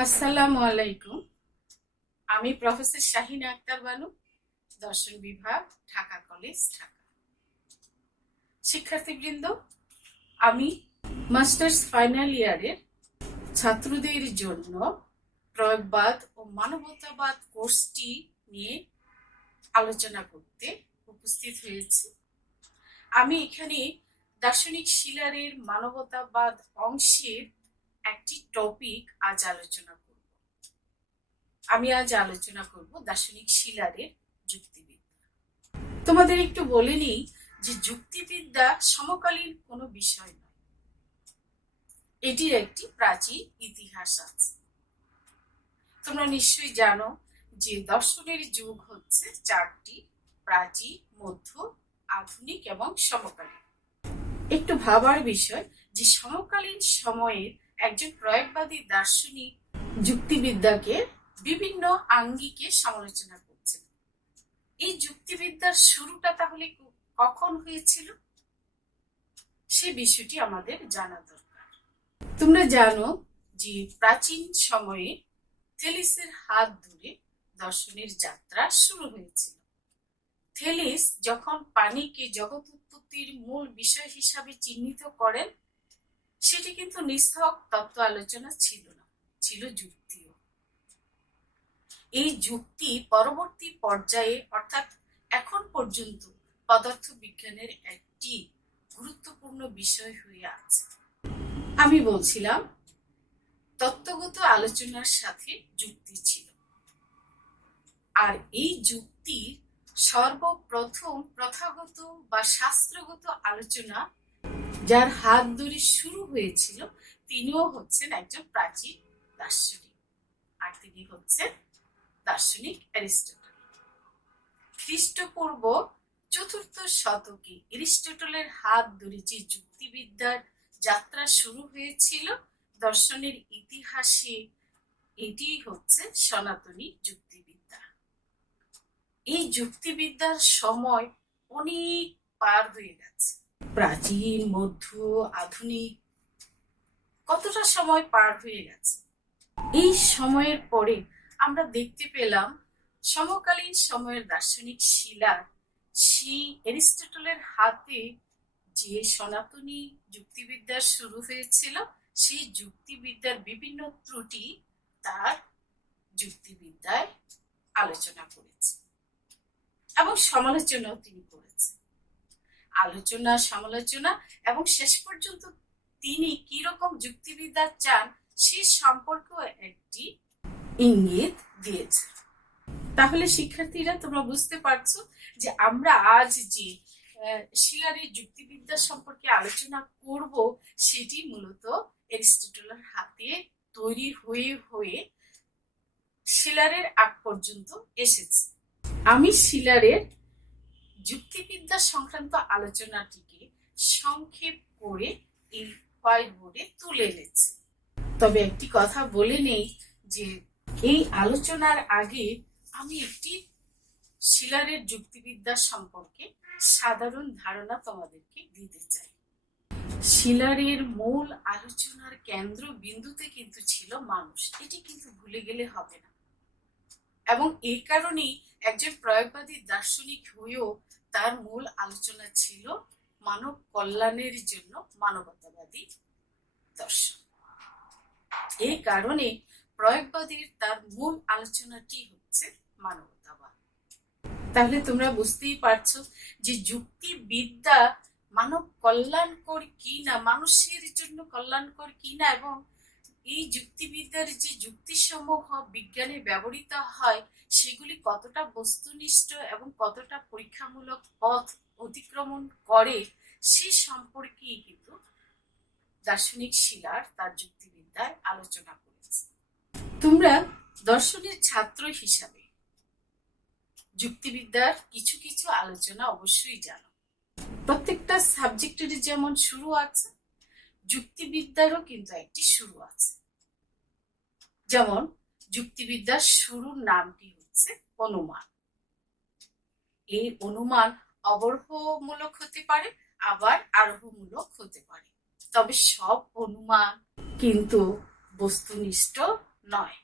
আসসালামু আলাইকুম। আমি প্রফেসর শাহিনা আক্তার বানু, দর্শন বিভাগ, ঢাকা কলেজ, ঢাকা। শিক্ষার্থীবৃন্দ, আমি মাস্টার্স ফাইনাল ইয়ারের ছাত্রদের জন্য প্রয়োগবাদ ও মানবতাবাদ কোর্সটি নিয়ে আলোচনা করতে উপস্থিত হয়েছি। আমি এখানে দার্শনিক শিলারের মানবতাবাদ অংশের একটি টপিক আজ আলোচনা করব। আমি আজ আলোচনা করব দার্শনিক শিলারের যুক্তিবিদ্যা। তোমাদের একটু বলে নিই যে যুক্তিবিদ্যা সমকালীন কোনো বিষয় নয়, এটির একটি প্রাচীন ইতিহাস আছে। তোমরা নিশ্চয়ই জানো যে দর্শনের যুগ হচ্ছে চারটি: প্রাচীন, মধ্য, আধুনিক এবং সমকালীন। একটু ভাবার বিষয় যে সমকালীন সময়ের একজন প্রয়োগবাদী দার্শনিক যুক্তিবিদ্যাকে বিভিন্ন আঙ্গিকে সমালোচনা করছেন। এই যুক্তিবিদ্যার শুরুটা তাহলে কখন হয়েছিল, সে বিষয়টি আমাদের জানা দরকার। তোমরা জানো যে প্রাচীন সময়ে থেলিসের হাত ধরে দর্শনের যাত্রা শুরু হয়েছিল। থেলিস যখন পানিকে জগৎ উৎপত্তির মূল বিষয় হিসাবে চিহ্নিত করেন, সেটি কিন্তু নিছক তত্ত্ব আলোচনা ছিল না, ছিল যুক্তিও। এই যুক্তি পরবর্তী পর্যায়ে অর্থাৎ এখন পর্যন্ত পদার্থ বিজ্ঞানের একটি গুরুত্বপূর্ণ বিষয় হয়ে আছে। আমি বলছিলাম তত্ত্বগত আলোচনার সাথে যুক্তি ছিল, আর এই যুক্তির সর্বপ্রথম প্রথাগত বা শাস্ত্রগত আলোচনা যার হাত ধরে শুরু হয়েছিল, তিনিও হচ্ছেন একজন প্রাচীন দার্শনিক, আর তিনি হচ্ছেন দার্শনিক অ্যারিস্টটল। খ্রিস্টপূর্ব 4th শতকে অ্যারিস্টটলের হাত ধরে যে যুক্তিবিদ্যার যাত্রা শুরু হয়েছিল দর্শনের ইতিহাসে, এটি হচ্ছে সনাতনী যুক্তিবিদ্যা। এই যুক্তিবিদ্যার সময় অনেক পার হয়ে গেছে, প্রাচীন, মধ্য, আধুনিক, কতটা সময় পার হয়ে গেছে। এই সময়ের পরে আমরা দেখতে পেলাম সমকালীন সময়ের দার্শনিক শিলার সেই অ্যারিস্টটলের হাতে যে সনাতনী যুক্তিবিদ্যা শুরু হয়েছিল, সেই যুক্তিবিদ্যার বিভিন্ন ত্রুটি তার যুক্তিবিদ্যায় আলোচনা করেছে এবং সমালোচনাও তিনি করেছেন। আলোচনা, সমালোচনা এবং শেষ পর্যন্ত তিনি কি রকম যুক্তিবিদ্যা চান সে সম্পর্কেও একটি ইঙ্গিত দিয়েছে। তাহলে শিক্ষার্থীরা, তোমরা বুঝতে পারছো যে আমরা আজ যে শিলারের যুক্তিবিদ্যা সম্পর্কে আলোচনা করব, সেটি মূলত অ্যারিস্টটলের হাতে তৈরি হয়ে হয়ে শিলারের আগ পর্যন্ত এসেছে। আমি শিলারের যুক্তিবিদ্যা সংক্রান্ত আলোচনাটিকে সংক্ষেপ করে এই হোয়াইট বোর্ডে তুলে এনেছি। তবে একটি কথা বলে নেই যে এই আলোচনার আগে আমি একটি শিলারের যুক্তিবিদ্যা সম্পর্কে সাধারণ ধারণা তোমাদেরকে দিতে চাই। শিলারের মূল আলোচনার কেন্দ্র বিন্দুতে কিন্তু ছিল মানুষ, এটি কিন্তু ভুলে গেলে হবে না। এবং এই কারণেই একজন প্রয়োগবাদী দার্শনিক হয়েও তার মূল আলোচনা ছিল মানব কল্যাণের জন্য মানবতাবাদী দর্শন। এই কারণে প্রয়োগবাদীর তার মূল আলোচনাটি হচ্ছে মানবতাবাদ। তাহলে তোমরা বুঝতেই পারছো যে যুক্তিবিদ্যা মানব কল্যাণকর কিনা, মানুষের জন্য কল্যাণকর কিনা, এবং এই যুক্তিবিদ্যার যে যুক্তিসমূহ বিজ্ঞানে ব্যবহৃত হয় সেগুলি কতটা বস্তুনিষ্ঠ এবং কতটা পরীক্ষামূলক পথ অতিক্রমণ করে, সে সম্পর্কেই কিন্তু দার্শনিক শিলার তার যুক্তিবিদ্যায় আলোচনা করেছে। তোমরা দর্শনের ছাত্র হিসাবে যুক্তিবিদ্যার কিছু কিছু আলোচনা অবশ্যই জানো। প্রত্যেকটা সাবজেক্টের যেমন শুরু আছে, যুক্তিবিদ্যারও কিন্তু একটি শুরু আছে। যেমন যুক্তিবিদ্যার শুরুর নামটি হচ্ছে অনুমান। এই অনুমান অবরোহমূলক হতে পারে, আবার আরোহমূলক হতে পারে, তবে সব অনুমান কিন্তু বস্তুনিষ্ঠ নয়,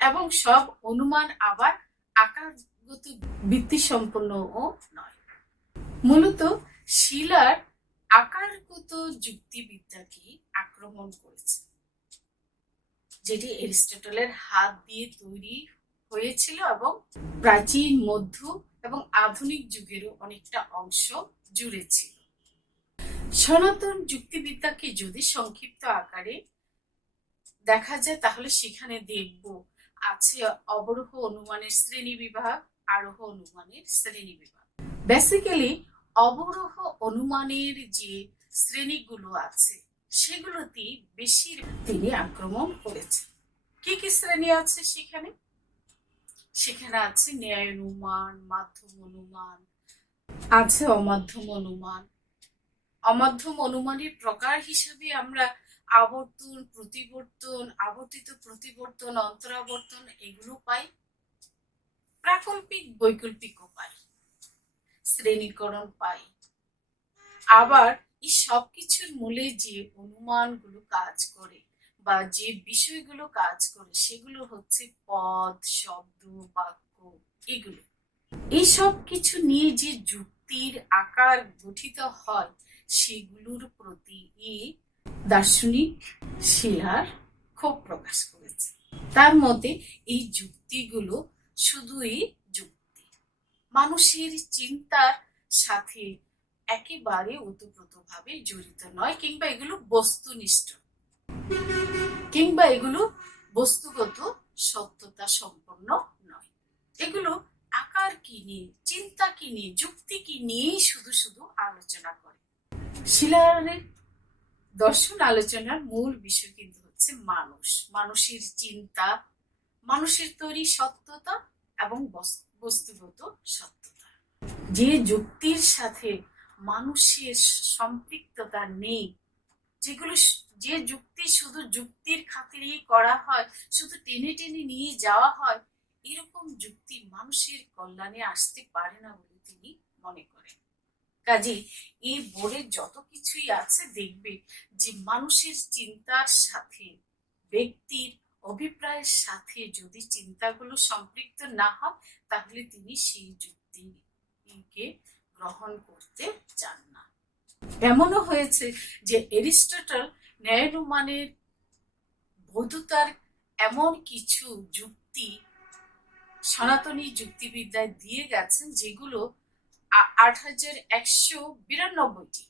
এবং সব অনুমান আবার আকারগত ভিত্তি সম্পন্নও নয়। মূলত শিলার আকারগত যুক্তিবিদ্যাকে আক্রমণ করেছে, যেটি এরিস্টটলের হাত দিয়ে তৈরি হয়েছিল এবং প্রাচীন, মধ্য এবং আধুনিক যুগেরও অনেকটা অংশ জুড়ে ছিল। সনাতন যুক্তিবিদ্যাকে যদি সংক্ষিপ্ত আকারে দেখা যায় তাহলে সেখানে দেখব আছে অবরোহ অনুমানের শ্রেণী বিভাগ, আরোহ অনুমানের শ্রেণী বিভাগ। বেসিক্যালি অবরোহ অনুমানের যে শ্রেণীগুলো আছে সেগুলোতে বেশি তিনি আক্রমণ করেছেন। কি কি শ্রেণী আছে সেখানে? সেখানে আছে ন্যায় অনুমান, মাধ্যম অনুমান, আছে অমাধ্যম অনুমান। অমাধ্যম অনুমানের প্রকার হিসাবে আমরা আবর্তন, প্রতিবর্তন, আবর্তিত প্রতিবর্তন, অন্তরাবর্তন এগুলো পাই। প্রাকল্পিক, বৈকল্পিকও পাই, শ্রেণীকরণ পাই। আবার এই সবকিছুর মূলে যে অনুমানগুলো কাজ করে বা যে বিষয়গুলো কাজ করে সেগুলো হচ্ছে পদ, শব্দ, বাক্য, এগুলো। এই সব কিছু নিয়ে যে যুক্তির আকার গঠিত হয় সেগুলোর প্রতি দার্শনিক শিলার ক্ষোভ প্রকাশ করেছে। তার মতে এই যুক্তিগুলো শুধুই যুক্তি, মানুষের চিন্তার সাথে একেবারে ওতপ্রোতভাবে জড়িত নয়, কিংবা এগুলো বস্তুনিষ্ঠ, কিংবা এগুলো বস্তুগত সত্যতা সম্পন্ন নয়। এগুলো আকার কি নিয়ে, চিন্তা কি নিয়ে, যুক্তি কি নিয়ে শুধু শুধু আলোচনা করে। শিলারের দর্শন আলোচনার মূল বিষয় কিন্তু হচ্ছে মানুষ, মানুষের চিন্তা, মানুষের তৈরি সত্যতা এবং বস্তুগত সত্যতা। যে যুক্তির সাথে মানুষের সম্পৃক্ততা নেই, যেগুলো, যে যুক্তি শুধু যুক্তির খাতিরেই করা হয়, শুধু টেনে টেনে নিয়ে যাওয়া হয়, এরকম যুক্তি মানুষের কল্যাণে আসতে পারে না বলে তিনি মনে করেন। কাজেই এই বোর্ডের যত কিছুই আছে দেখবে যে মানুষের চিন্তার সাথে, ব্যক্তির অভিপ্রায়ের সাথে যদি চিন্তাগুলো সম্পৃক্ত না হয় তাহলে তিনি সেই যুক্তিকে গ্রহণ করতে চান না। এমনও হয়েছে যে এরিস্টটল ন্যায়ানুমানের বৈধতার এমন কিছু যুক্তি সনাতনী যুক্তিবিদ্যায় দিয়ে গেছেন যেগুলো 8192টি।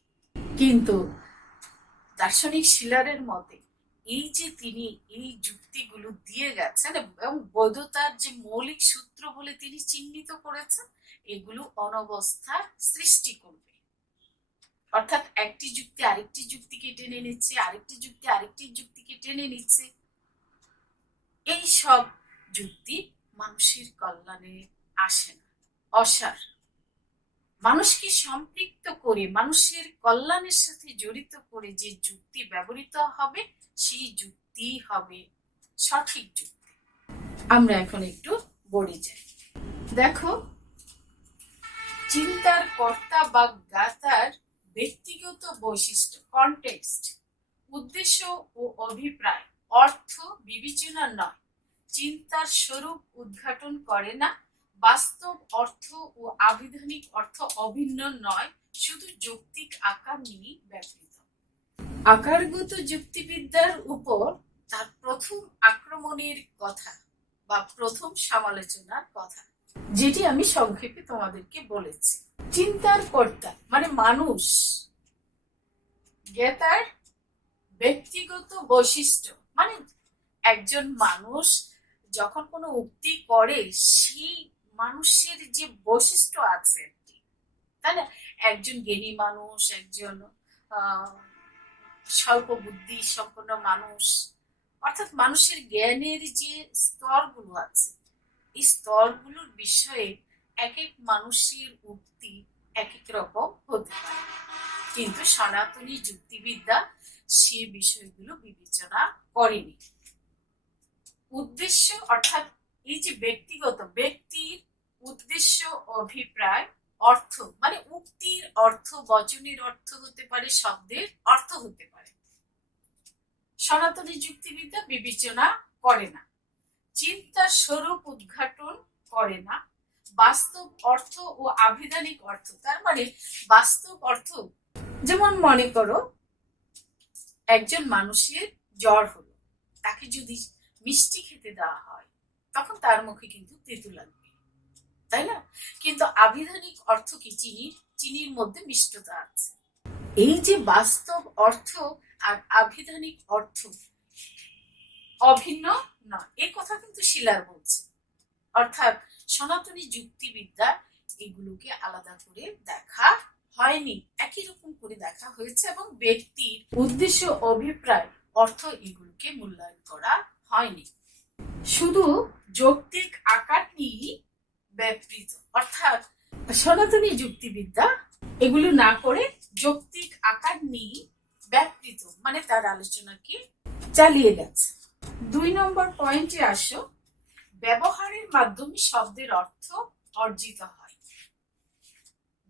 কিন্তু দার্শনিক শিলারের মতে এই যে তিনি এই যুক্তিগুলো দিয়ে গেছেন এবং বৈধতার যে মৌলিক সূত্র বলে তিনি চিহ্নিত করেছেন, এগুলো অনবস্থার সৃষ্টি করবে। অর্থাৎ একটি যুক্তি আরেকটি যুক্তিকে টেনে নিচ্ছে, আরেকটি যুক্তি আরেকটি যুক্তিকে টেনে নিচ্ছে। এই সব যুক্তি মানুষের কল্যাণে আসে না, অসার। মানুষকে সম্পৃক্ত করে, মানুষের কল্যাণের সাথে জড়িত করে যে যুক্তি ব্যবহৃত হবে সেই যুক্তি হবে সঠিক যুক্তি। আমরা এখন একটু বড়ি যাই। দেখো, চিন্তার কর্তা বা জ্ঞাতার ব্যক্তিগত বৈশিষ্ট্য, কনটেক্সট, উদ্দেশ্য ও অভিপ্রায়, অর্থ বিবেচনা নয়, চিন্তার স্বরূপ উদ্ঘাটন করে না, বাস্তব অর্থ ও আবিধানিক অর্থ অভিন্ন নয়, শুধু যৌক্তিক আকার নিয়ে ব্যবহৃত। আকারগত যুক্তিবিদ্যার উপর তার প্রথম আক্রমণের কথা বা প্রথম সমালোচনার কথা, যেটি আমি সংক্ষেপে তোমাদেরকে বলেছি। চিন্তার কর্তা মানে মানুষ, জ্ঞাতার ব্যক্তিগত বৈশিষ্ট্য মানে একজন মানুষ যখন কোনো উক্তি করে সেই মানুষের যে বৈশিষ্ট্য আছে, তাই না? একজন জ্ঞানী মানুষ, একজন স্বল্প বুদ্ধি সম্পন্ন মানুষ, অর্থাৎ মানুষের জ্ঞানের যে স্তরগুলো আছে এই স্তরগুলোর বিষয়ে এক এক মানুষের উক্তি এক এক রকম হতে পারে, কিন্তু সনাতনী যুক্তিবিদ্যা সে বিষয়গুলো বিবেচনা করেনি। উদ্দেশ্য অর্থাৎ এই যে ব্যক্তিগত, ব্যক্তির উদ্দেশ্য, অভিপ্রায়, অর্থ মানে উক্তির অর্থ, বচনের অর্থ হতে পারে, শব্দের অর্থ হতে পারে, সনাতনী যুক্তিবিদ্যা বিবেচনা করে না, চিন্তার স্বরূপ উদ্ঘাটন করে না, বাস্তব অর্থ ও আভিধানিক অর্থ, তার মানে বাস্তব অর্থ, যেমন মনে করো একজন মানুষের জ্বর হলো, তাকে যদি মিষ্টি খেতে দেওয়া হয় তখন তার মুখে কিন্তু তেতু লাগবে, তাই না? কিন্তু আভিধানিক অর্থ কি? চিনির মধ্যে মিষ্টতা আছে। এই যে বাস্তব অর্থ আর আভিধানিক অর্থ অভিন্ন নয়, এই কথা কিন্তু শিলার বলছে। অর্থাৎ সনাতনী যুক্তিবিদ্যা এগুলোকে আলাদা করে দেখা হয়নি, একই রকম করে দেখা হয়েছে, এবং ব্যক্তির উদ্দেশ্য, অভিপ্রায়, অর্থ এগুলোকে মূল্যায়ন করা হয়নি। শুধু যৌক্তিক আকার নিয়েই ব্যাপৃত, অর্থাৎ সনাতনী যুক্তিবিদ্যা এগুলো না করে যৌক্তিক আকার নিয়ে ব্যাপৃত, মানে তার আলোচনাকে চালিয়ে গেছে। 2 নম্বর পয়েন্টে আসো, ব্যবহারের মাধ্যমে শব্দের অর্থ অর্জিত হয়।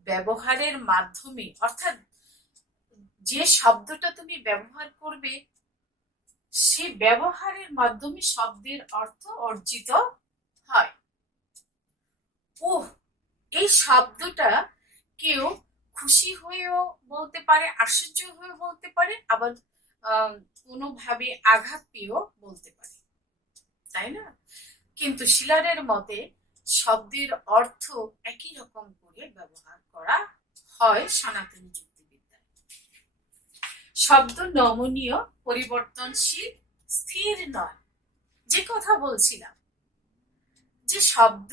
ব্যবহারের মাধ্যমে, অর্থাৎ যে শব্দটা তুমি ব্যবহার করবে সে ব্যবহারের মাধ্যমে শব্দের অর্থ অর্জিত হয়। ও এই শব্দটা কেউ খুশি হয়েও বলতে পারে, আশ্চর্য হয়ে বলতে পারে, আবার কোনোভাবে আঘাত পেয়েও বলতে পারে, তাই না? কিন্তু শিলারের মতে শব্দের অর্থ একই রকম করে ব্যবহার করা হয় সনাতনী যুক্তিবিদ্যায়। শব্দ নমনীয়, পরিবর্তনশীল, স্থির নয়। যে কথা বলছিলাম যে শব্দ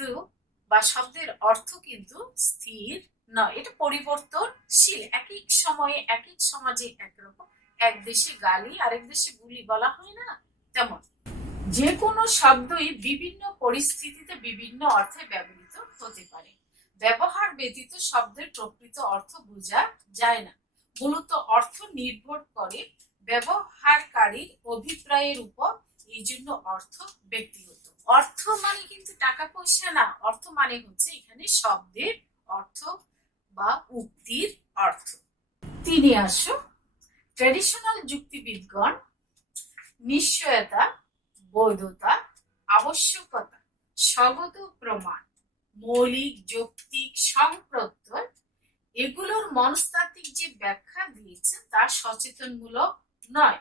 বা শব্দের অর্থ কিন্তু স্থির নয়, এটা পরিবর্তনশীল। এক এক সময়ে এক এক সমাজে একরকম, এক দেশে গালি আরেক দেশে গুলি বলা হয় না, তেমন যে কোনো শব্দই বিভিন্ন পরিস্থিতিতে বিভিন্ন অর্থে ব্যবহৃত হতে পারে। ব্যবহার ব্যতীত শব্দের প্রকৃত অর্থ বোঝা যায় না। মূলত অর্থ নির্ভর করে ব্যবহারকারীর অভিপ্রায়ের উপর, এই জন্য অর্থ ব্যক্তিগত। অর্থ মানে কিন্তু টাকা পয়সা না, অর্থ মানে হচ্ছে এখানে শব্দের অর্থ বা উক্তির অর্থ। 3 আসো, ট্র্যাডিশনাল যুক্তিবিদগণ নিশ্চয়তা, বৈধতা, আবশ্যকতা, স্বগত প্রমাণ, মৌলিক যৌক্তিক সংপ্রত্যয় এগুলোর মনস্তাত্ত্বিক যে ব্যাখ্যা দিয়েছে তা সচেতনমূলক নয়,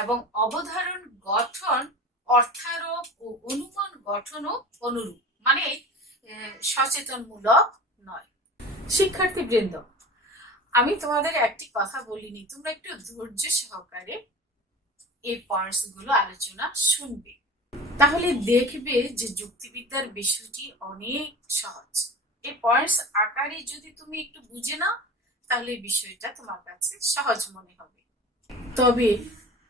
এবং অবধারণ গঠন, অর্থারোপ ও অনুমান গঠনও অনুরূপ, মানে সচেতনমূলক নয়। শিক্ষার্থীবৃন্দ, আমি তোমাদের একটি কথা বলিনি, তোমরা একটু ধৈর্য সহকারে এই পয়েন্টস গুলো আলোচনা শুনবে, তাহলে দেখবে যে যুক্তিবিদ্যার বিষয়টি অনেক সহজ। এই পয়েন্টস আকারে যদি তুমি একটু বুঝে নাও তাহলে বিষয়টা তোমার কাছে সহজ মনে হবে। তবে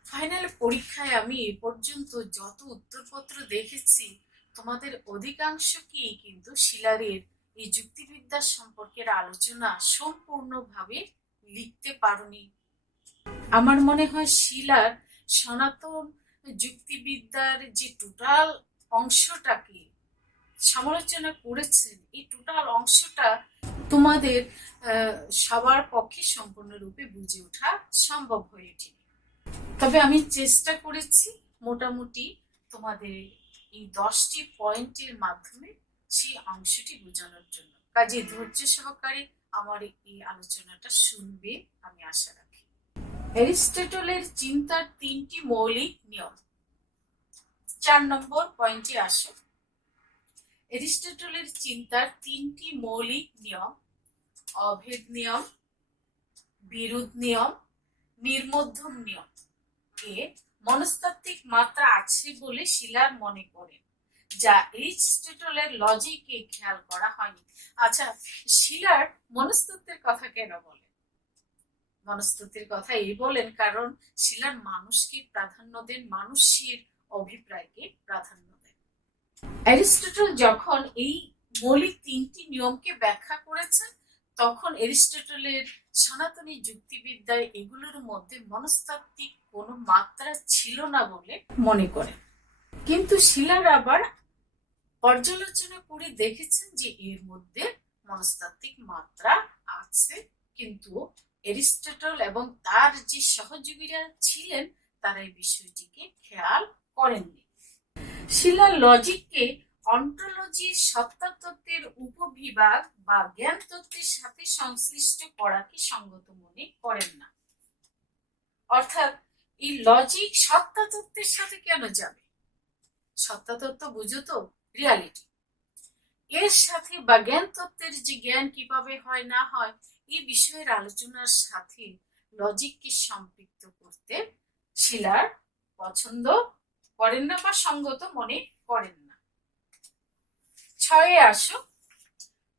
ফাইনাল পরীক্ষায় আমি এ পর্যন্ত যত উত্তরপত্র দেখেছি তোমাদের অধিকাংশকেই কিন্তু শিলারের এই যুক্তিবিদ্যা সম্পর্কের আলোচনা সম্পূর্ণভাবে লিখতে পারোনি। আমার মনে হয় শিলার সনাতন যুক্তিবিদ্যার যে টোটাল অংশটাকে সমালোচনা করেছেন, এই টোটাল অংশটা তোমাদের সবার পক্ষে সম্পূর্ণরূপে বুঝে ওঠা সম্ভব হয়ে ওঠেনি। তবে আমি চেষ্টা করেছি মোটামুটি তোমাদের এই 10টি পয়েন্টের মাধ্যমে সেই অংশটি বোঝানোর জন্য। কাজে ধৈর্য সহকারে আমার এই আলোচনাটা শুনবে আমি আশা রাখি। অ্যারিস্টটলের চিন্তার 3টি মৌলিক নিয়ম। 4 নম্বর পয়েন্টে আসো, অ্যারিস্টটলের চিন্তার 3টি মৌলিক নিয়ম, অভেদ নিয়ম, বিরোধ নিয়ম, নির্মধ্যম নিয়ম এ মনস্তাত্ত্বিক মাত্রা আছে বলে শিলার মনে করেন, যা অ্যারিস্টটলের লজিকে খেয়াল করা হয়নি। আচ্ছা, শিলার মনস্তত্ত্বের কথা কেন বলেন? মনস্তত্ত্বের কথা এই বলেন কারণ শিলার মানুষকে প্রাধান্য দেন, মানুষের অভিপ্রায়কে প্রাধান্য দেন। অ্যারিস্টটল যখন এই মৌলিক 3টি নিয়মকে ব্যাখ্যা করেছেন তখন অ্যারিস্টটলের সনাতনী যুক্তিবিদ্যায় এগুলোর মধ্যে মনস্তাত্ত্বিক কোনো মাত্রা ছিল না বলে মনে করেন। কিন্তু শিলার আবার পর্যালোচনা করে দেখেছেন যে এর মধ্যে মনস্তাত্ত্বিক মাত্রা আছে, কিন্তু অ্যারিস্টটল এবং তার যে সহযোগীরা ছিলেন তারা এই বিষয়টিকে খেয়াল করেননি। শিলার লজিককে অন্টোলজির সত্তা তত্ত্বের উপবিভাগ বা জ্ঞান তত্ত্বের সাথে সংশ্লিষ্ট করাকে সঙ্গত মনে করেন না। অর্থাৎ এই লজিক সত্তা তত্ত্বের সাথে কেন যাবে? সত্তা তত্ত্ব বুঝো তো, রিয়ালিটি, এর সাথে বা জ্ঞান তত্ত্বের যে জ্ঞান কিভাবে হয় না হয় এই বিষয়ের আলোচনার সাথে লজিককে সম্পৃক্ত করতে শিলার পছন্দ করেন না বা সঙ্গত মনে করেন না। 6 আসো,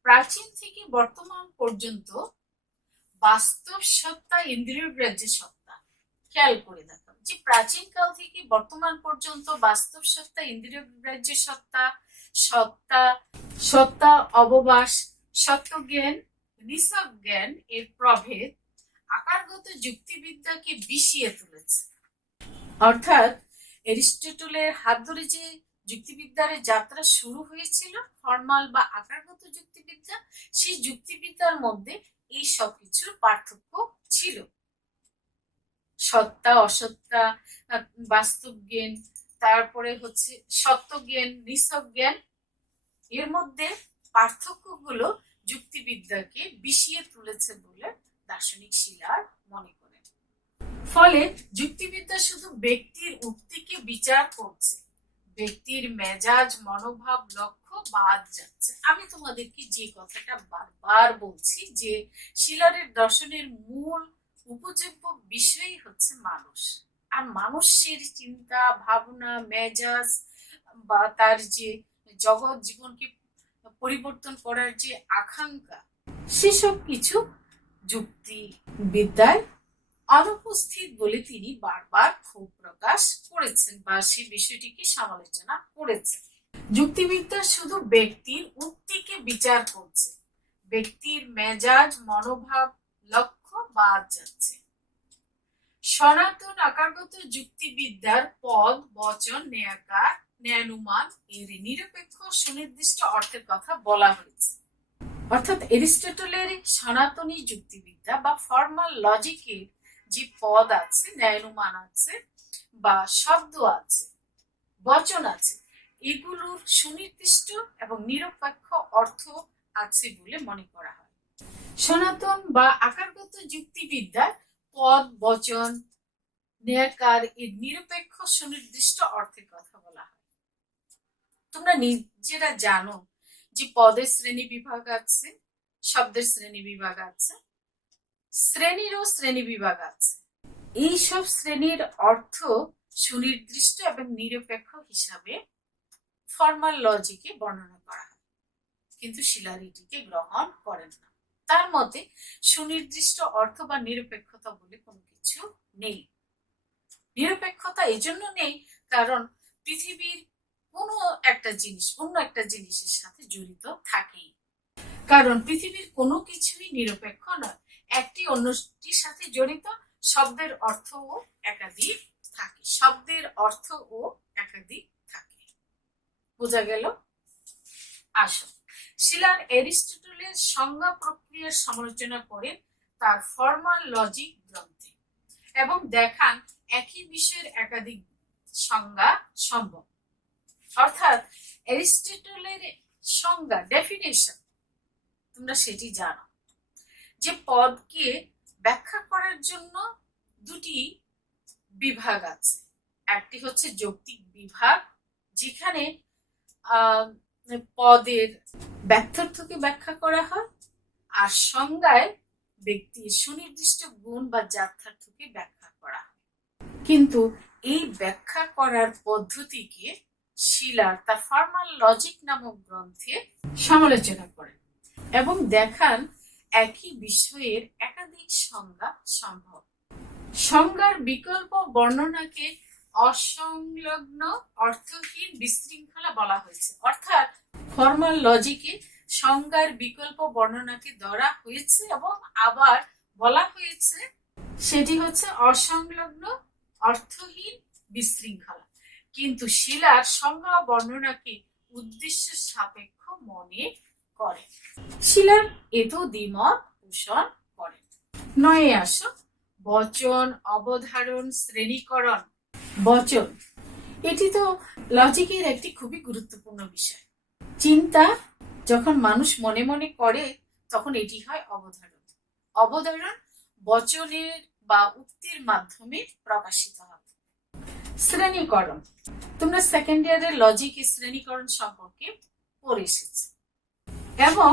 প্রাচীন থেকে বর্তমান পর্যন্ত বাস্তব সত্তা ইন্দ্রিয় গ্রাহ্য সত্তা। খেয়াল করে দেখো যে প্রাচীন কাল থেকে বর্তমান পর্যন্ত বাস্তব সত্তা ইন্দ্রিয় গ্রাহ্য সত্তা, সত্তা, সত্তা অববাস, সত্যজ্ঞান, নিছক জ্ঞান এর প্রভেদ আকারগত যুক্তিবিদ্যাকে বিষিয়ে তুলেছে। অর্থাৎ এরিস্টটলের হাত ধরে যে যুক্তিবিদ্যার যাত্রা শুরু হয়েছিল, ফর্মাল বা আকারগত যুক্তিবিদ্যা, সেই যুক্তিবিদ্যার মধ্যে এই সবকিছুর পার্থক্য ছিল। সত্তা, অসত্তা, বাস্তব জ্ঞান, তারপরে হচ্ছে সত্যজ্ঞান, নিছক জ্ঞান, এর মধ্যে পার্থক্যগুলো যুক্তিবিদ্যাকে বিষিয়ে তুলেছে বলে দার্শনিক শিলার মনে করেন। ফলে যুক্তিবিদ্যা শুধু ব্যক্তির উক্তিকে বিচার করছে, ব্যক্তির মেজাজ, মনোভাব, লক্ষ্য বাদ যাচ্ছে। আমি তোমাদেরকে যে কথাটা বারবার বলছি যে শিলারের দর্শনের মূল উপযোগ্য বিষয়ই হচ্ছে মানুষ, আর মানুষের চিন্তা ভাবনা, মেজাজ বা তার যে জগৎ জীবনকে পরিবর্তন করার যে আকাঙ্ক্ষা, সেসব কিছু যুক্তিবিদ্যায় অনুপস্থিত বলে তিনি বারবার ক্ষোভ প্রকাশ করেছেন বা সেই বিষয়টিকে সমালোচনা করেছেন। যুক্তিবিদ্যা শুধু ব্যক্তির উক্তিকে বিচার করছে, ব্যক্তির মেজাজ, মনোভাব, লক্ষ্য বাদ যাচ্ছে। সনাতন আকারগত যুক্তিবিদ্যার পদ, বচন, ন্যায়াকার, ন্যায়ানুমান এর নিরপেক্ষ সুনির্দিষ্ট অর্থের কথা বলা হয়েছে। অর্থাৎ এরিস্টটলের সনাতনী যুক্তিবিদ্যা বা ফর্মাল লজিকের যে পদ আছে, ন্যায়ানুমান আছে বা শব্দ আছে, বচন আছে, এগুলোর সুনির্দিষ্ট এবং নিরপেক্ষ অর্থ আছে বলে মনে করা হয়। সনাতন বা আকারগত যুক্তিবিদ্যার পদ, বচন, ন্যায়াকার এর নিরপেক্ষ সুনির্দিষ্ট অর্থের কথা বলা হয়। তোমরা নিজেরা জানো যে পদের শ্রেণী বিভাগ আছে, শব্দের শ্রেণী বিভাগ আছে, শ্রেণীরও শ্রেণী বিভাগ আছে। এই সব শ্রেণীর অর্থ সুনির্দিষ্ট এবং নিরপেক্ষ হিসাবে ফর্মাল লজিকে বর্ণনা করা হয়, কিন্তু শিলার এটিকে গ্রহণ করেন না। তার মতে সুনির্দিষ্ট অর্থ বা নিরপেক্ষতা বলে কোনো কিছু নেই। নিরপেক্ষতা এই জন্য নেই কারণ পৃথিবীর কোনো একটা জিনিস অন্য একটা জিনিসের সাথে জড়িত থাকেই, কারণ পৃথিবীর কোনো কিছুই নিরপেক্ষ নয়, একটি অন্যটির সাথে জড়িত। শব্দের অর্থও একাধিক থাকে, শব্দের অর্থও একাধিক থাকে। বোঝা গেল? আসো, শিলার এরিস্টটলের সংজ্ঞা প্রক্রিয়ার সমালোচনা করেন তার ফর্মাল লজিক গ্রন্থে এবং দেখান একই বিষয়ের একাধিক সংজ্ঞা সম্ভব। অর্থাৎ এরিস্টটলের সংজ্ঞা, ডেফিনেশন, তোমরা সেটি জানো যে পদকে ব্যাখ্যা করার জন্য দুটি বিভাগ আছে। একটি হচ্ছে যৌক্তিক বিভাগ, যেখানে পদের ব্যর্থকে ব্যাখ্যা করা হয়, আর সংজ্ঞায় ব্যক্তির সুনির্দিষ্ট গুণ বা যথার্থকে ব্যাখ্যা করা হয়। কিন্তু এই ব্যাখ্যা করার পদ্ধতিকে শিলার তার ফর্মাল লজিক নামক গ্রন্থে সমালোচনা করেন এবং দেখান একই বিষয়ের একাধিক সংজ্ঞা সম্ভব। সংজ্ঞার বিকল্প বর্ণনাকে অসংলগ্ন, অর্থহীন, বিশৃঙ্খলা বলা হয়েছে। অর্থাৎ ফর্মাল লজিকে সংজ্ঞার বিকল্প বর্ণনাকে ধরা হয়েছে এবং আবার বলা হয়েছে সেটি হচ্ছে অসংলগ্ন, অর্থহীন, বিশৃঙ্খলা। কিন্তু শিলার সংজ্ঞা বর্ণনাকে উদ্দেশ্য সাপেক্ষ মনে করে। শিলার এত দ্বিমত পোষণ করেন। 9 আসো, বচন, অবধারণ, শ্রেণীকরণ। বচন, এটি তো লজিকের একটি খুবই গুরুত্বপূর্ণ বিষয়। চিন্তা যখন মানুষ মনে মনে করে তখন এটি হয় অবধারণ। অবধারণ বচনের বা উক্তির মাধ্যমে প্রকাশিত হবে। শ্রেণীকরণ, তোমরা সেকেন্ড ইয়ারের লজিক শ্রেণীকরণ সম্পর্কে পড়ে এসেছো এবং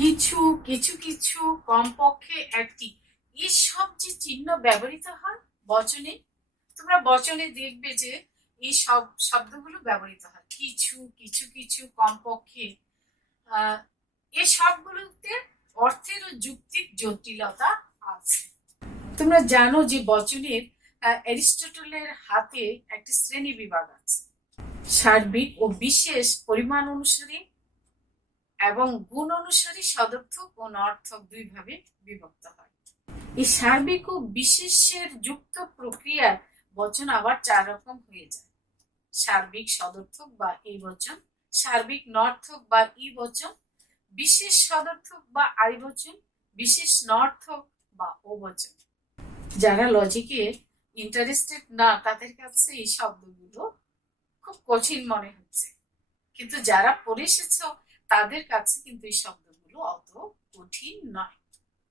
কিছু কিছু কিছু কমপক্ষে একটি এসব যে চিহ্ন ব্যবহৃত হয় বচনে, তোমরা বচনে দেখবে যে এই সব শব্দগুলো ব্যবহৃত হয়, কিছু কিছু কিছু কমপক্ষে। এই সবগুলোতে অর্থের ও যুক্তির জটিলতা আছে। তোমরা জানো যে বচনের অ্যারিস্টটলের হাতে একটি শ্রেণী বিভাগ আছে, সার্বিক ও বিশেষ পরিমাণ অনুসারে এবং গুণ অনুসারে সদর্থক ও নর্থক দুই ভাবে বিভক্ত হয়। এই সার্বিক ও বিশেষের যুক্ত প্রক্রিয়ায় বচন আবার 4 রকম হয়ে যায়: সার্বিক সদর্থক বা এই বচন, সার্বিক নর্থক বা ই বচন, বিশেষ সদর্থক বা আই বচন, বিশেষ নর্থক বা ও বচন। যারা লজিকে ইন্টারেস্টেড না তাদের কাছে এই শব্দগুলো খুব কঠিন মনে হচ্ছে, কিন্তু যারা পড়ে এসেছ তাদের কাছে কিন্তু এই শব্দগুলো অত কঠিন নয়।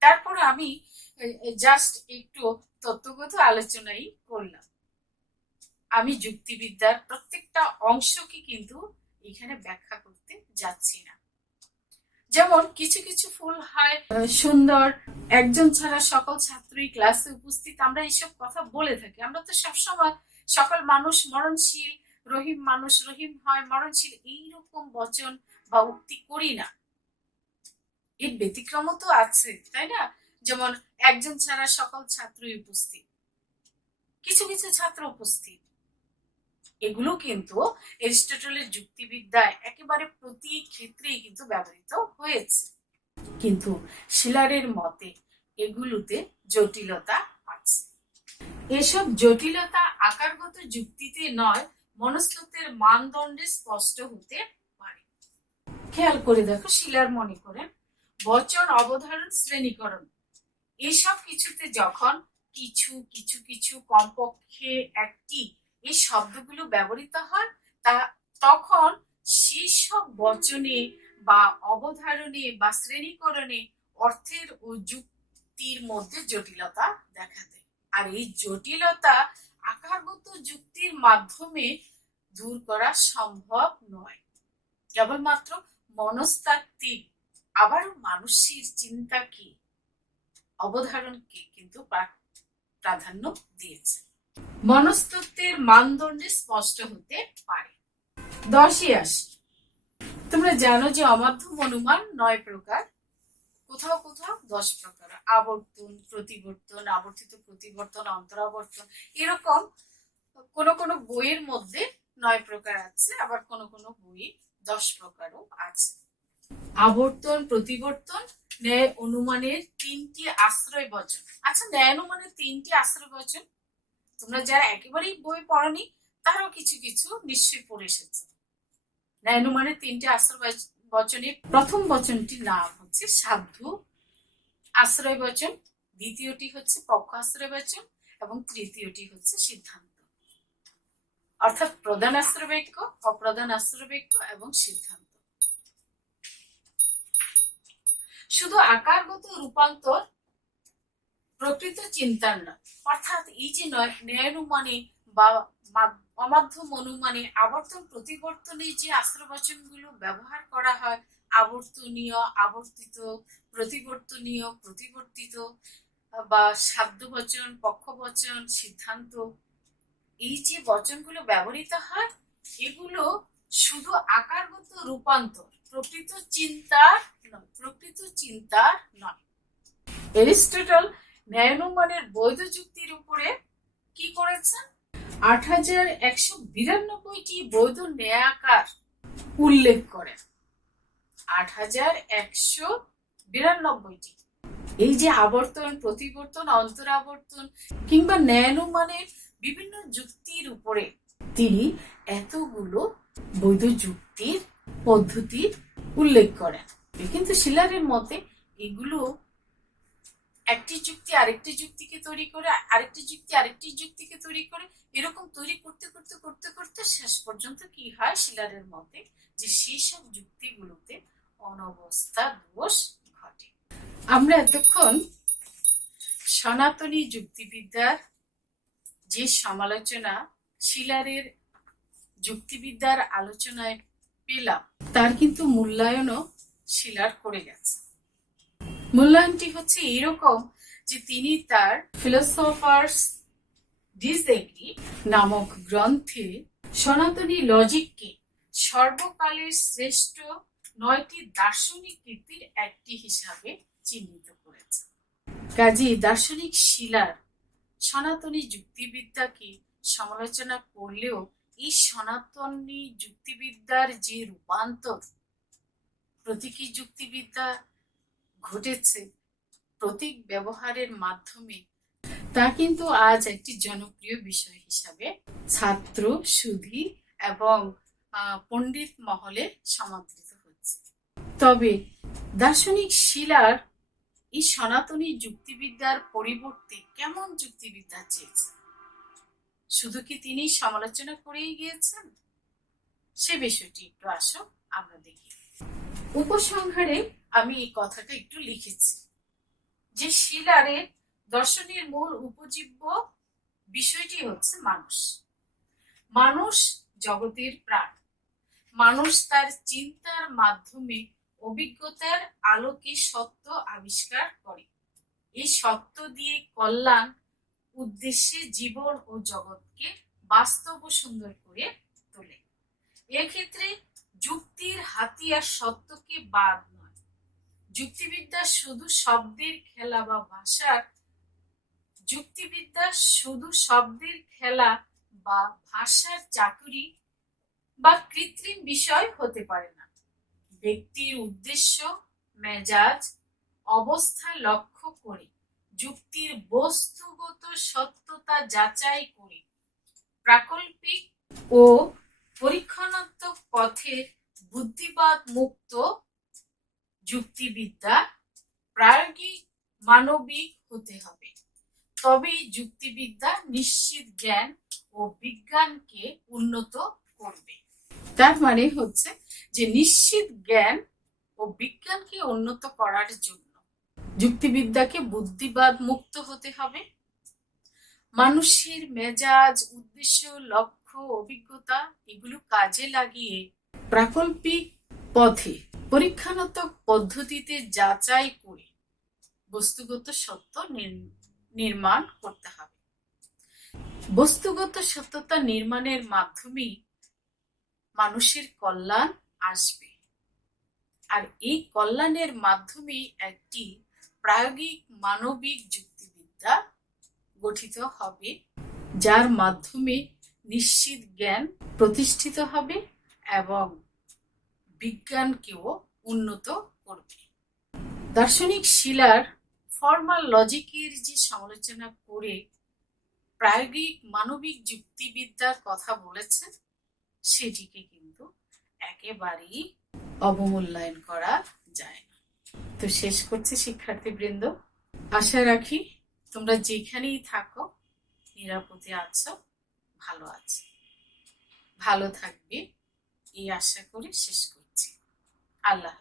তারপর আমি জাস্ট একটু তত্ত্বগত আলোচনাই করলাম। আমি যুক্তিবিদ্যার প্রত্যেকটা অংশকে কিন্তু এখানে ব্যাখ্যা করতে যাচ্ছি না। যেমন কিছু কিছু ফুল হয় সুন্দর, একজন ছাড়া সকল ছাত্রই ক্লাসে উপস্থিত, আমরা এইসব কথা বলে থাকি। আমরা তো সবসময় সকল মানুষ মরণশীল, রহিম মানুষ রহিম হয়, মরণশীল এইরকম বচন বা উক্তি করি না। এর ব্যতিক্রম তো আছে, তাই না? যেমন একজন ছাড়া সকল ছাত্রই উপস্থিত, কিছু কিছু ছাত্র উপস্থিত, এগুলো কিন্তু এরিস্টটলের যুক্তিবিদ্যায় একেবারে প্রতি ক্ষেত্রেই কিন্তু ব্যবহৃত হয়েছে। কিন্তু শিলারের মতে এগুলোতে জটিলতা আছে। এসব জটিলতা আকারগত যুক্তিতে নয়, মনস্তত্ত্বের মানদণ্ডে স্পষ্ট হতে পারে। খেয়াল করে দেখো, শিলার মনে করেন বচন, অবধারণ, শ্রেণীকরণ এসব কিছুতে যখন কিছু কিছু কিছু কমপক্ষে একটি এই শব্দগুলো ব্যবহৃত হয় তখন সেসব বচনে বা অবধারণে বা শ্রেণীকরণে অর্থের ও যুক্তির মধ্যে জটিলতা দেখা দেয়। আর এই জটিলতা আকারগত যুক্তির মাধ্যমে দূর করা সম্ভব নয়। কেবলমাত্র মনস্তাত্ত্বিক, আবারও মানুষের চিন্তা কি, অবধারণকে কিন্তু প্রাধান্য দিয়েছে। মনস্তত্ত্বের মানদণ্ডে স্পষ্ট হতে পারে। 10-এ আসি। তোমরা জানো যে অমাধ্যম অনুমান 9 প্রকার, কোথাও কোথাও 10 প্রকার। আবর্তন, প্রতিবর্তন, আবর্তিত প্রতিবর্তন, অন্তরাবর্তন, এরকম কোন কোন বইয়ের মধ্যে 9 প্রকার আছে, আবার কোন কোন বইয়ে 10 প্রকারও আছে। আবর্তন, প্রতিবর্তন, ন্যায় অনুমানের 3টি আশ্রয় বচন। আচ্ছা, ন্যায় অনুমানের 3টি আশ্রয় বচন তোমরা যারা একেবারেই বই পড়নি তারাও কিছু কিছু নিশ্চয়ই পড়ে এসেছে। ন্যায় অনুমানের 3টি আশ্রয় বচনের প্রথম বচনটির নাম হচ্ছে সাধ্য আশ্রয় বচন, দ্বিতীয়টি হচ্ছে পক্ষ আশ্রয় বচন এবং তৃতীয়টি হচ্ছে সিদ্ধান্ত। অর্থাৎ প্রধান আশ্রয় বাক্য, অপ্রধান আশ্রয় বাক্য এবং সিদ্ধান্ত। শুধু আকারগত রূপান্তর প্রকৃত চিন্তার নয়, অর্থাৎ এই যে ন্যায়ানুমানে বা অমাধ্যম অনুমানে আবর্তন প্রতিবর্তনে যে আশ্রয়বচনগুলো ব্যবহার করা হয়, আবর্তনীয়, আবর্তিত, প্রতিবর্তনীয়, প্রতিবর্তিত বা সাধ্যবচন, পক্ষবচন, সিদ্ধান্ত, এই যে বচনগুলো ব্যবহৃত হয় এগুলো শুধু আকারগত রূপান্তর, প্রকৃত চিন্তার নয়, প্রকৃত চিন্তার নয়। এরিস্টটল ন্যায়ানুমানের বৈধ যুক্তির উপরে কি করেছেন? 8192টি বৈধ ন্যায়াকার উল্লেখ করেন। 8192টি। এই যে আবর্তন, প্রতিবর্তন, অন্তরাবর্তন কিংবা ন্যায়ানুমানের বিভিন্ন যুক্তির উপরে তিনি এতগুলো বৈধ যুক্তির পদ্ধতির উল্লেখ করেন। কিন্তু শিলারের মতে এগুলো একটি যুক্তি আরেকটি যুক্তিকে তৈরি করে, আরেকটি যুক্তি আরেকটি যুক্তিকে তৈরি করে, এরকম তৈরি করতে করতে করতে করতে শেষ পর্যন্ত কি হয় শিলারের মতে, যে সেই সব যুক্তিগুলোতে অনবস্থা দোষ ঘটে। আমরা এতক্ষণ সনাতনী যুক্তিবিদ্যার যে সমালোচনা শিলারের যুক্তিবিদ্যার আলোচনায় পেলাম, তার কিন্তু মূল্যায়নও শিলার করে গেছে। মূল্যায়নটি হচ্ছে এরকম যে তিনি তার ফিলোসফার্স ডিসএগ্রি নামক গ্রন্থে সনাতনী লজিককে সর্বকালের শ্রেষ্ঠ 9টি দার্শনিক কীর্তির একটি হিসাবে চিহ্নিত করেছে। কাজী দার্শনিক শিলার সনাতনী যুক্তিবিদ্যাকে সমালোচনা করলেও এই সনাতনী যুক্তিবিদ্যার যে রূপান্তর প্রতীকী যুক্তিবিদ্যা ঘটেছে প্রতীক ব্যবহারের মাধ্যমে, তা কিন্তু আজ একটি জনপ্রিয় বিষয় হিসাবে ছাত্র, সুধী এবং পণ্ডিত মহলে সমাদৃত হচ্ছে। তবে দার্শনিক শিলার এই সনাতনী যুক্তিবিদ্যার পরিবর্তে কেমন যুক্তিবিদ্যা চেয়েছে? শুধু কি তিনি সমালোচনা করেই গিয়েছেন? সে বিষয়টি একটু আসো আমরা দেখি। উপসংহারে আমি এই কথাটা একটু লিখেছি যে শিলারের দর্শনের মূল উপজীব্য বিষয়টি হচ্ছে মানুষ। মানুষ জগতের প্রাণ। মানুষ তার চিন্তার মাধ্যমে অভিজ্ঞতার আলোকে সত্য আবিষ্কার করে। এই সত্য দিয়ে কল্যাণ উদ্দেশ্যে জীবন ও জগৎকে বাস্তব ও সুন্দর করে তোলে। এক্ষেত্রে যুক্তির হাতিয়ার সত্যকে বাদ নয়। যুক্তিবিদ্যা শুধু শব্দের খেলা বা ভাষার যুক্তিবিদ্যা শুধু শব্দের খেলা বা ভাষার চাতুরি বা কৃত্রিম বিষয় হতে পারে না। ব্যক্তির উদ্দেশ্য, মেজাজ, অবস্থা লক্ষ্য করে যুক্তির বস্তুগত সত্যতা যাচাই করে প্রাকল্পিক ও পরীক্ষণাত্মক পথে বুদ্ধিবাদ মুক্ত যুক্তিবিদ্যা প্রায়োগিক মানবিক হতে হবে। তবেই যুক্তিবিদ্যা নিশ্চিত জ্ঞান ও বিজ্ঞানকে উন্নত করবে। তার মানে হচ্ছে যে নিশ্চিত জ্ঞান ও বিজ্ঞানকে উন্নত করার জন্য যুক্তিবিদ্যাকে বুদ্ধিবাদ মুক্ত হতে হবে। মানুষের মেজাজ, উদ্দেশ্য, লক্ষ্য, অভিজ্ঞতা এগুলো কাজে লাগিয়ে প্রাকল্পিক পথে পরীক্ষাত্মক পদ্ধতিতে যাচাই করে বস্তুগত সত্য নির্মাণ করতে হবে। বস্তুগত সত্যতা নির্মাণের মাধ্যমেই মানুষের কল্যাণ আসবে। আর এই কল্যাণের মাধ্যমেই একটি প্রায়োগিক মানবিক যুক্তিবিদ্যা গঠিত হবে, যার মাধ্যমে নিশ্চিত জ্ঞান প্রতিষ্ঠিত হবে এবং বিজ্ঞানকেও উন্নত করবে। দার্শনিক শিলার ফর্মাল লজিকের যে সমালোচনা করে প্রায়োগিক মানবিক যুক্তিবিদ্যার কথা বলেছেন, সেটিকে কিন্তু একেবারেই অবমূল্যায়ন করা যায় না। তো শেষ করছি শিক্ষার্থীবৃন্দ, আশা রাখি তোমরা যেখানেই থাকো নিরাপদে আছো, ভালো আছো, ভালো থাকবে এই আশা করে শেষ করছি। আল্লাহ।